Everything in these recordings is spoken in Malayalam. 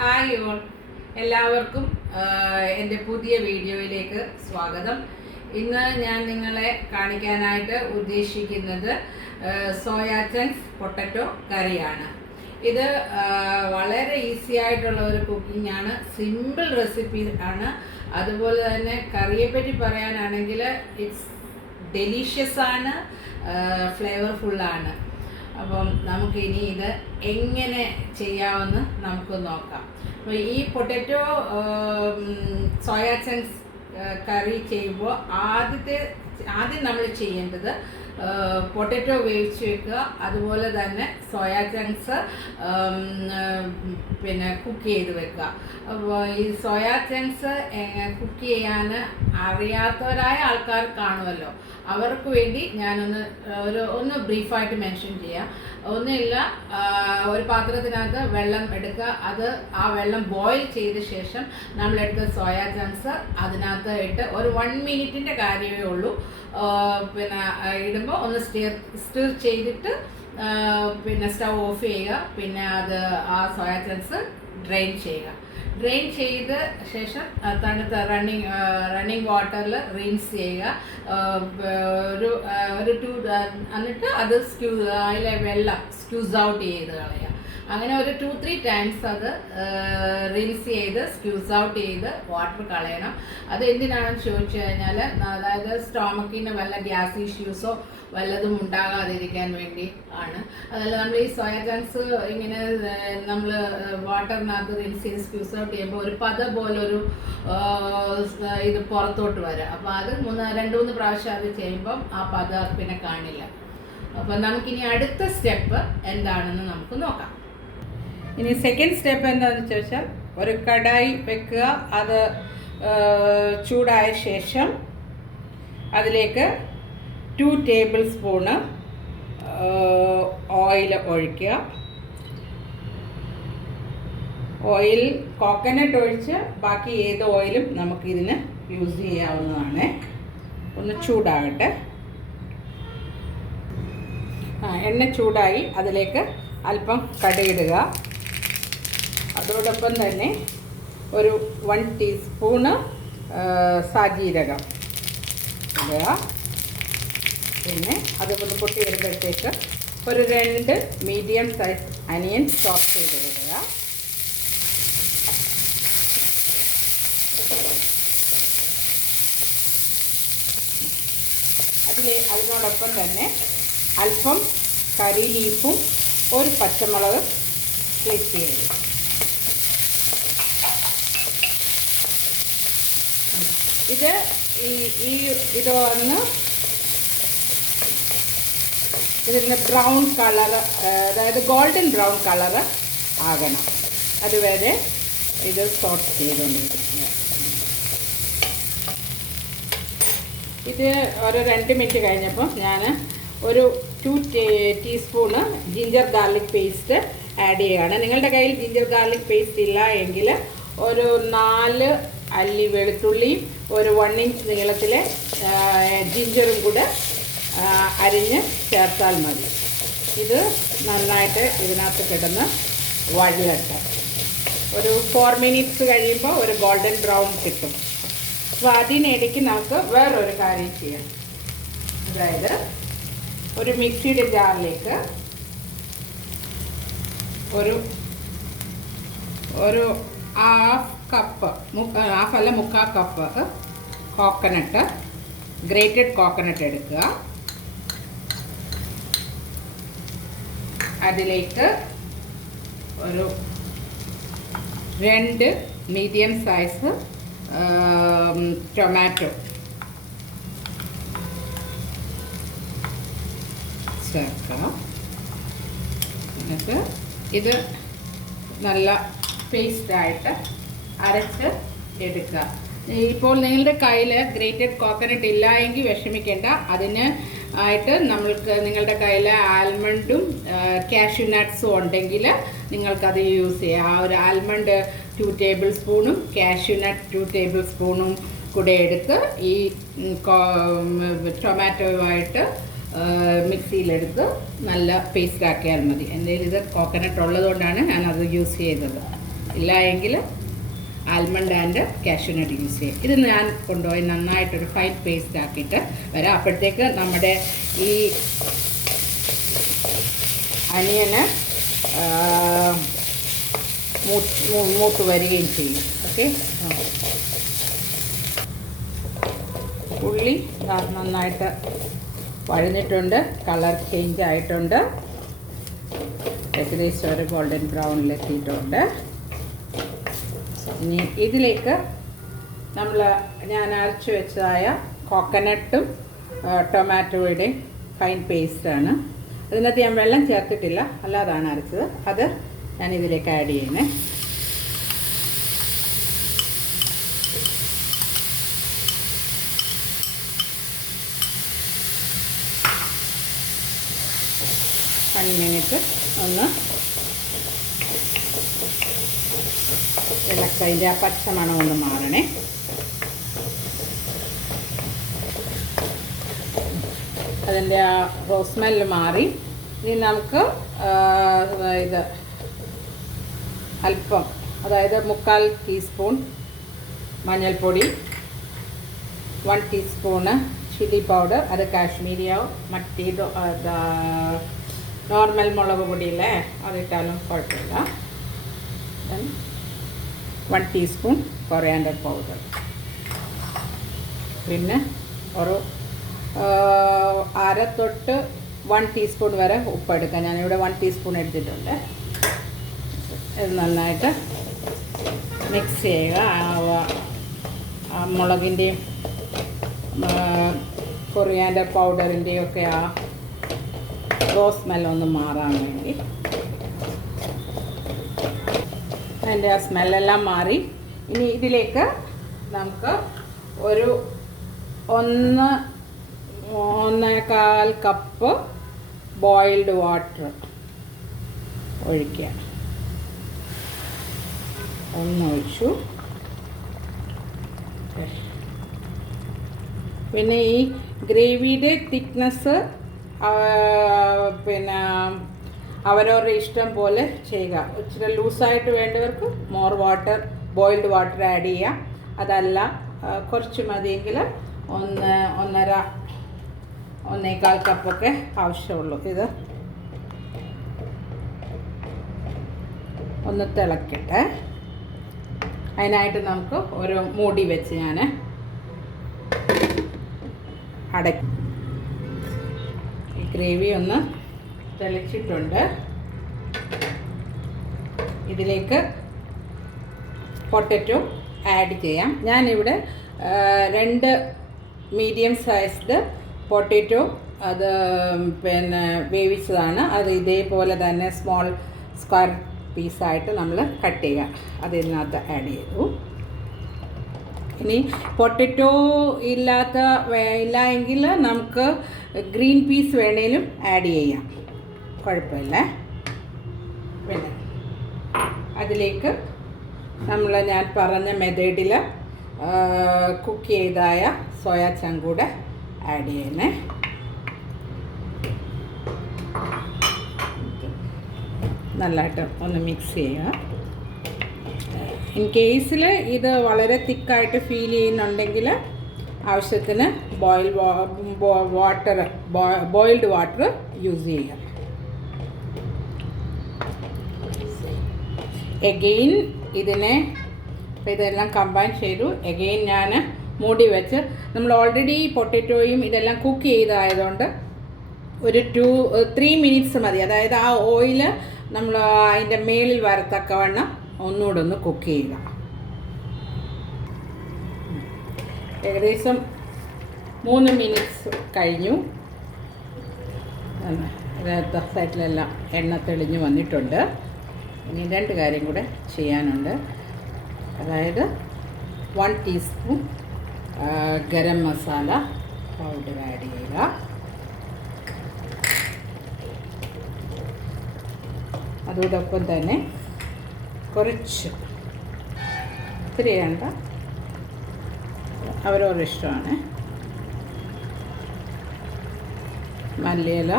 ഹായ് ഓൾ, എല്ലാവർക്കും എൻ്റെ പുതിയ വീഡിയോയിലേക്ക് സ്വാഗതം. ഇന്ന് ഞാൻ നിങ്ങളെ കാണിക്കാനായിട്ട് ഉദ്ദേശിക്കുന്നത് സോയാ ചങ്ക്സ് പൊട്ടറ്റോ കറിയാണ്. ഇത് വളരെ ഈസി ആയിട്ടുള്ള ഒരു കുക്കിംഗ് ആണ്, സിമ്പിൾ റെസിപ്പി ആണ്. അതുപോലെ തന്നെ കറിയെപ്പറ്റി പറയാനാണെങ്കിൽ ഇറ്റ്സ് ഡെലീഷ്യസ് ആണ്, ഫ്ലേവർഫുള്ളാണ്. അപ്പം നമുക്കിനി ഇത് എങ്ങനെ ചെയ്യാമെന്ന് നമുക്ക് നോക്കാം. അപ്പോൾ ഈ പൊട്ടറ്റോ സോയാ ചങ്ക്സ് കറി ചെയ്യുമ്പോൾ ആദ്യം നമ്മൾ ചെയ്യേണ്ടത് പൊട്ടറ്റോ വേവിച്ച് വെക്കുക. അതുപോലെ തന്നെ സോയാ ചങ്ക്സ് കുക്ക് ചെയ്ത് വെക്കുക. അപ്പോൾ ഈ സോയാ ചങ്ക്സ് കുക്ക് ചെയ്യാൻ അറിയാത്തവരായ ആൾക്കാർ കാണുമല്ലോ, അവർക്ക് വേണ്ടി ഞാനൊന്ന് ബ്രീഫായിട്ട് മെൻഷൻ ചെയ്യാം. ഒന്നുമില്ല, ഒരു പാത്രത്തിനകത്ത് വെള്ളം എടുക്കുക. ആ വെള്ളം ബോയിൽ ചെയ്ത ശേഷം നമ്മളെടുത്ത സോയാ ചങ്ക്സ് അതിനകത്ത് ഇട്ട് ഒരു 1 മിനിറ്റിൻ്റെ കാര്യമേ ഉള്ളൂ. ഇടുമ്പോൾ ഒന്ന് സ്റ്റിർ ചെയ്തിട്ട് സ്റ്റൗ ഓഫ് ചെയ്യുക. പിന്നെ ആ സോയാ ചങ്ക്സ് ഡ്രെയിൻ ചെയ്യുക. ഡ്രെയിൻ ചെയ്ത ശേഷം തണുത്ത റണ്ണിങ് വാട്ടറിൽ റിൻസ് ചെയ്യുക. എന്നിട്ട് അത് അതിലെ വെള്ളം സ്ക്യൂസ് ഔട്ട് ചെയ്ത് കളയുക. അങ്ങനെ ഒരു 2-3 ടൈംസ് അത് റിൻസ് ചെയ്ത് സ്ക്യൂസ് ഔട്ട് ചെയ്ത് വാട്ടർ കളയണം. അത് എന്തിനാണെന്ന് ചോദിച്ചു കഴിഞ്ഞാൽ, അതായത് സ്റ്റോമക്കിന് വല്ല ഗ്യാസ് ഇഷ്യൂസോ വല്ലതും ഉണ്ടാകാതിരിക്കാൻ വേണ്ടി ആണ്. അതല്ല, നമ്മൾ ഈ സോയാ ചങ്ക്സ് ഇങ്ങനെ നമ്മൾ വാട്ടറിനകത്ത് റിൻസ് ചെയ്ത് സ്ക്യൂസ് ഔട്ട് ചെയ്യുമ്പോൾ ഒരു പത പോലൊരു ഇത് പുറത്തോട്ട് വരാം. അപ്പോൾ അത് 2-3 പ്രാവശ്യം അത് ചെയ്യുമ്പം ആ പത പിന്നെ കാണില്ല. അപ്പം നമുക്കിനി അടുത്ത സ്റ്റെപ്പ് എന്താണെന്ന് നമുക്ക് നോക്കാം. ഇനി സെക്കൻഡ് സ്റ്റെപ്പ് എന്താണെന്ന് ചോദിച്ചാൽ, ഒരു കടായി വെക്കുക. അത് ചൂടായ ശേഷം അതിലേക്ക് 2 ടേബിൾ സ്പൂണ് ഓയിൽ ഒഴിക്കുക. ഓയിൽ കോക്കനട്ട് ഒഴിച്ച് ബാക്കി ഏത് ഓയിലും നമുക്കിതിന് യൂസ് ചെയ്യാവുന്നതാണ്. ഒന്ന് ചൂടാകട്ടെ. എണ്ണ ചൂടായി, അതിലേക്ക് അല്പം കടുകിടുക. അതോടൊപ്പം തന്നെ ഒരു 1 ടീസ്പൂണ് സാജീരകം ഇടുക. പിന്നെ അതുപോലെ പൊട്ടി വരുമ്പോഴത്തേക്ക് ഒരു 2 മീഡിയം സൈസ് അനിയൻ ചോപ്പ് ചെയ്ത് ഇടുക. അതിനോടൊപ്പം തന്നെ അല്പം കറി ലീഫും ഒരു പച്ചമുളക് സ്ലിറ്റ് ചെയ്ത്. ഇത് വന്ന് ഇതിന് ബ്രൗൺ കളർ, അതായത് ഗോൾഡൻ ബ്രൗൺ കളർ ആകണം. അതുവരെ ഇത് സോട്ട് ചെയ്തുകൊണ്ടിരിക്കുക. ഇത് ഒരു 2 മിനിറ്റ് കഴിഞ്ഞപ്പോൾ ഞാൻ ഒരു 2 teaspoon ginger garlic paste add ചെയ്യുകയാണ്. നിങ്ങളുടെ കയ്യിൽ ജിഞ്ചർ ഗാർലിക് പേസ്റ്റ് ഇല്ല എങ്കിൽ ഒരു 4 അല്ലി വെളുത്തുള്ളിയും ഒരു 1 ഇഞ്ച് നീളത്തിലെ ജിഞ്ചറും കൂടെ അരിഞ്ഞ് ചേർത്താൽ മതി. ഇത് നന്നായിട്ട് ഇതിനകത്ത് കിടന്ന് വഴലട്ടെ. ഒരു 4 മിനിറ്റ്സ് കഴിയുമ്പോൾ ഒരു ഗോൾഡൻ ബ്രൗൺ കിട്ടും. അപ്പോൾ അതിനിടയ്ക്ക് നമുക്ക് വേറൊരു കാര്യം ചെയ്യാം. അതായത് ഒരു മിക്സിയുടെ ജാറിലേക്ക് ഒരു 1/2 കപ്പ് കോക്കനട്ട്, ഗ്രേറ്റഡ് കോക്കനട്ട് എടുക്കുക. അതിലേക്ക് ഒരു 2 മീഡിയം സൈസ് ടൊമാറ്റോ ചേർക്കുക. എന്നിട്ട് ഇത് നല്ല പേസ്റ്റായിട്ട് അരച്ച് എടുക്കുക. ഇപ്പോൾ നിങ്ങളുടെ കയ്യിൽ ഗ്രേറ്റഡ് കോക്കനട്ട് ഇല്ല എങ്കിൽ വിഷമിക്കേണ്ട. അതിന് ആയിട്ട് നിങ്ങളുടെ കയ്യിൽ ആൽമണ്ടും കാഷ്യൂ നട്ട്സും ഉണ്ടെങ്കിൽ നിങ്ങൾക്കത് യൂസ് ചെയ്യാം. ആ ഒരു ആൽമണ്ട് 2 ടേബിൾ സ്പൂണും കാഷ്യൂ നട്ട് 2 ടേബിൾ സ്പൂണും കൂടെ എടുത്ത് ഈ ടൊമാറ്റോയുമായിട്ട് മിക്സിയിലെടുത്ത് നല്ല പേസ്റ്റ് ആക്കിയാൽ മതി. എൻ്റെ ഇത് കോക്കനട്ട് ഉള്ളതുകൊണ്ടാണ് ഞാനത് യൂസ് ചെയ്തത്. ഇല്ല എങ്കിൽ ആൽമണ്ട് ആൻഡ് കാഷ്യൂനട്ട് യൂസ് ചെയ്യും. ഇത് ഞാൻ കൊണ്ടുപോയി നന്നായിട്ടൊരു ഫൈൻ പേസ്റ്റ് ആക്കിയിട്ട് വരാം. അപ്പോഴത്തേക്ക് നമ്മുടെ ഈ അനിയന് മൂത്ത് വരികയും ചെയ്യും. ഓക്കെ, ഉള്ളി നന്നായിട്ട് വഴഞ്ഞിട്ടുണ്ട്, കളർ ചേഞ്ച് ആയിട്ടുണ്ട്, ഏകദേശം ഒരു ഗോൾഡൻ ബ്രൗണിലെത്തിയിട്ടുണ്ട്. ഇനി ഇതിലേക്ക് ഞാൻ അരച്ച് വെച്ചതായ കോക്കനട്ടും ടൊമാറ്റോയുടെയും ഫൈൻ പേസ്റ്റാണ്. അതിനകത്ത് ഞാൻ വെള്ളം ചേർത്തിട്ടില്ല, അല്ലാതാണ് അരച്ചത്. അത് ഞാൻ ഇതിലേക്ക് ആഡ് ചെയ്യുന്നത്. വൺ മിനിറ്റ് ഒന്ന് ഇളക്കതിൻ്റെ ആ പച്ചമണം ഒന്ന് മാറണേ. അതിൻ്റെ ആ സ്മെല്ല് മാറി. ഇനി നമുക്ക് ഇത് അല്പം, അതായത് 1/4 ടീസ്പൂൺ മഞ്ഞൾപ്പൊടി, 1 ടീസ്പൂണ് ചില്ലി പൗഡർ, അത് കാശ്മീരിയോ മറ്റേതോ നോർമൽ മുളക് പൊടിയില്ലേ അതിട്ടാലും കുഴപ്പമില്ല. 1 ടീസ്പൂൺ കൊറിയാൻഡർ പൗഡർ, പിന്നെ ഒരു 1/2 തൊട്ട് 1 ടീസ്പൂൺ വരെ ഉപ്പെടുക്കാം. ഞാനിവിടെ 1 ടീസ്പൂൺ എടുത്തിട്ടുണ്ട്. ഇത് നന്നായിട്ട് മിക്സ് ചെയ്യുക. ആ മുളകിൻ്റെയും കൊറിയാൻഡർ പൗഡറിൻ്റെയും ഒക്കെ ആ റോസ് സ്മെല്ലൊന്ന് മാറാൻ വേണ്ടി. അതിൻ്റെ ആ സ്മെല്ലെല്ലാം മാറി. ഇനി ഇതിലേക്ക് നമുക്ക് ഒരു 1.25 കപ്പ് ബോയിൽഡ് വാട്ടർ ഒഴിക്കുക. ഒഴിച്ചു. പിന്നെ ഈ ഗ്രേവിയുടെ തിക്നെസ് പിന്നെ അവരവരുടെ ഇഷ്ടം പോലെ ചെയ്യുക. ഇച്ചിരി ലൂസായിട്ട് വേണ്ടവർക്ക് more water, boiled water add ചെയ്യാം. അതല്ല കുറച്ച് മതിയെങ്കിൽ 1.5 കപ്പൊക്കെ ആവശ്യമുള്ളൂ. ഇത് ഒന്ന് തിളക്കട്ടെ. അതിനായിട്ട് നമുക്ക് ഒരു മൂടി വെച്ച് ഞാൻ അടയ്ക്കും. ഈ ഗ്രേവി ഒന്ന് തിളച്ചിട്ടുണ്ട്. ഇതിലേക്ക് പൊട്ടറ്റോ ആഡ് ചെയ്യാം. ഞാനിവിടെ 2 മീഡിയം സൈസ്ഡ് പൊട്ടറ്റോ അത് പിന്നെ വേവിച്ചതാണ്. അത് ഇതേപോലെ തന്നെ സ്മോൾ സ്ക്വയർ പീസായിട്ട് നമ്മൾ കട്ട് ചെയ്യുക. അത് ഇതിനകത്ത് ആഡ് ചെയ്തു. ഇനി പൊട്ടറ്റോ ഇല്ല എങ്കിൽ നമുക്ക് ഗ്രീൻ പീസ് വേണേലും ആഡ് ചെയ്യാം, കുഴപ്പമില്ല. പിന്നെ അതിലേക്ക് ഞാൻ പറഞ്ഞ മെത്തേഡിൽ കുക്ക് ചെയ്തായ സോയാ ചങ്ക് കൂടെ ആഡ് ചെയ്യണേ. നല്ലതായിട്ട് ഒന്ന് മിക്സ് ചെയ്യുക. ഇൻ കേസിൽ ഇത് വളരെ തിക്കായിട്ട് ഫീൽ ചെയ്യുന്നുണ്ടെങ്കിൽ ആവശ്യത്തിന് ബോയിൽഡ് വാട്ടർ യൂസ് ചെയ്യുക. എഗെയിൻ ഇതെല്ലാം കമ്പൈൻ ചെയ്തു. എഗെയിൻ ഞാൻ മൂടി വെച്ച്, നമ്മൾ ഓൾറെഡി പൊട്ടറ്റോയും ഇതെല്ലാം കുക്ക് ചെയ്തതായതുകൊണ്ട് ഒരു 3 മിനിറ്റ്സ് മതി. അതായത് ആ ഓയിൽ നമ്മൾ അതിൻ്റെ മേളിൽ വരത്തക്കവണ്ണം ഒന്നുകൂടെ ഒന്ന് കുക്ക് ചെയ്യുക. ഏകദേശം 3 മിനിറ്റ്സ് കഴിഞ്ഞു. സൈഡിലെല്ലാം എണ്ണ തെളിഞ്ഞ് വന്നിട്ടുണ്ട്. ഇനി 2 കാര്യം കൂടെ ചെയ്യാനുണ്ട്. അതായത് 1 teaspoon garam masala powder add ചെയ്യുക. അതോടൊപ്പം തന്നെ കുറച്ച്, ഇത്തിരി വേണ്ട, അവരവരുടെ ഇഷ്ടമാണ്, മല്ലിയില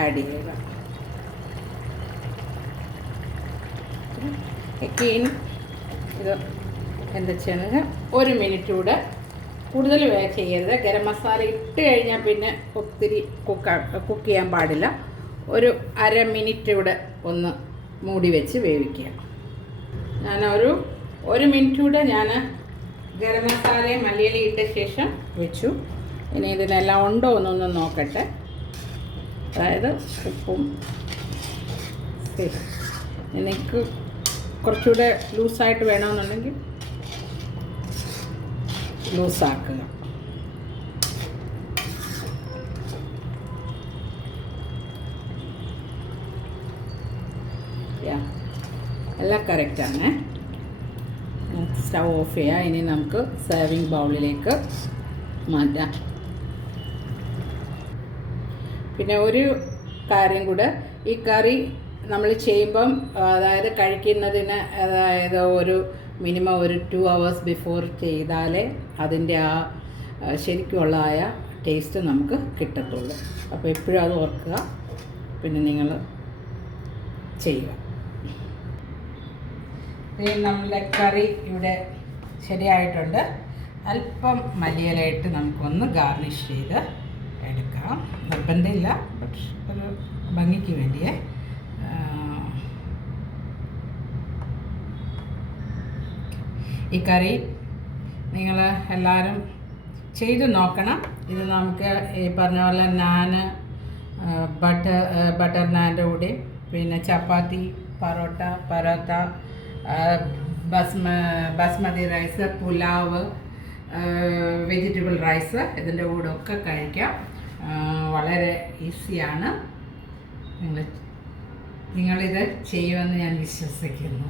ആഡ് ചെയ്യുക. എഗെയിൻ ഇത് എന്താ ചെയ്യുന്നത്, 1 മിനിറ്റ് കൂടെ കൂടുതൽ ചെയ്യരുത്. ഗരം മസാല ഇട്ട് കഴിഞ്ഞാൽ പിന്നെ ഒത്തിരി കുക്ക് ചെയ്യാൻ പാടില്ല. ഒരു 1/2 മിനിറ്റ് കൂടെ ഒന്ന് മൂടി വെച്ച് വേവിക്കുക. ഞാനൊരു 1 മിനിറ്റ് കൂടെ ഞാൻ ഗരം മസാലയും മല്ലിയിലയും ഇട്ട ശേഷം വെച്ചു. ഇനി ഇതിനെല്ലാം ഉണ്ടോ എന്നൊന്ന് നോക്കട്ടെ. അതായത് ഉപ്പും. എനിക്ക് കുറച്ചുകൂടെ ലൂസായിട്ട് വേണമെന്നുണ്ടെങ്കിൽ ലൂസാക്കുക. എല്ലാം കറക്റ്റാണ്. സ്റ്റൗ ഓഫ് ചെയ്യുക. ഇനി നമുക്ക് സെർവിങ് ബൗളിലേക്ക് മാറ്റാം. പിന്നെ ഒരു കാര്യം കൂടെ, ഈ കറി നമ്മൾ ചെയ്യുമ്പം അതായത് കഴിക്കുന്നതിന് അതായത് ഒരു മിനിമം ഒരു 2 hours ബിഫോർ ചെയ്താലേ അതിൻ്റെ ആ ശരിക്കുള്ളതായ ടേസ്റ്റ് നമുക്ക് കിട്ടത്തുള്ളൂ. അപ്പോൾ എപ്പോഴും അത് ഓർക്കുക. പിന്നെ നിങ്ങൾ ചെയ്യുക. നമ്മളുടെ കറി ഇവിടെ ശരിയായിട്ടുണ്ട്. അല്പം മല്ലിയിലയിട്ട് നമുക്കൊന്ന് ഗാർണിഷ് ചെയ്ത് എടുക്കാം. നിർബന്ധമില്ല, ബട്ട് ഒരു ഭംഗിക്ക് വേണ്ടിയേ. ഈ കറി നിങ്ങൾ എല്ലാവരും ചെയ്ത് നോക്കണം. ഇത് നമുക്ക് ഈ പറഞ്ഞ പോലെ നാന്, ബട്ടർ നാൻ്റെ കൂടെ, പിന്നെ chapati, parotta, basmati rice, pulao, vegetable rice ഇതിൻ്റെ കൂടെ ഒക്കെ കഴിക്കാം. വളരെ ഈസിയാണ്. നിങ്ങളിത് ചെയ്യുമെന്ന് ഞാൻ വിശ്വസിക്കുന്നു.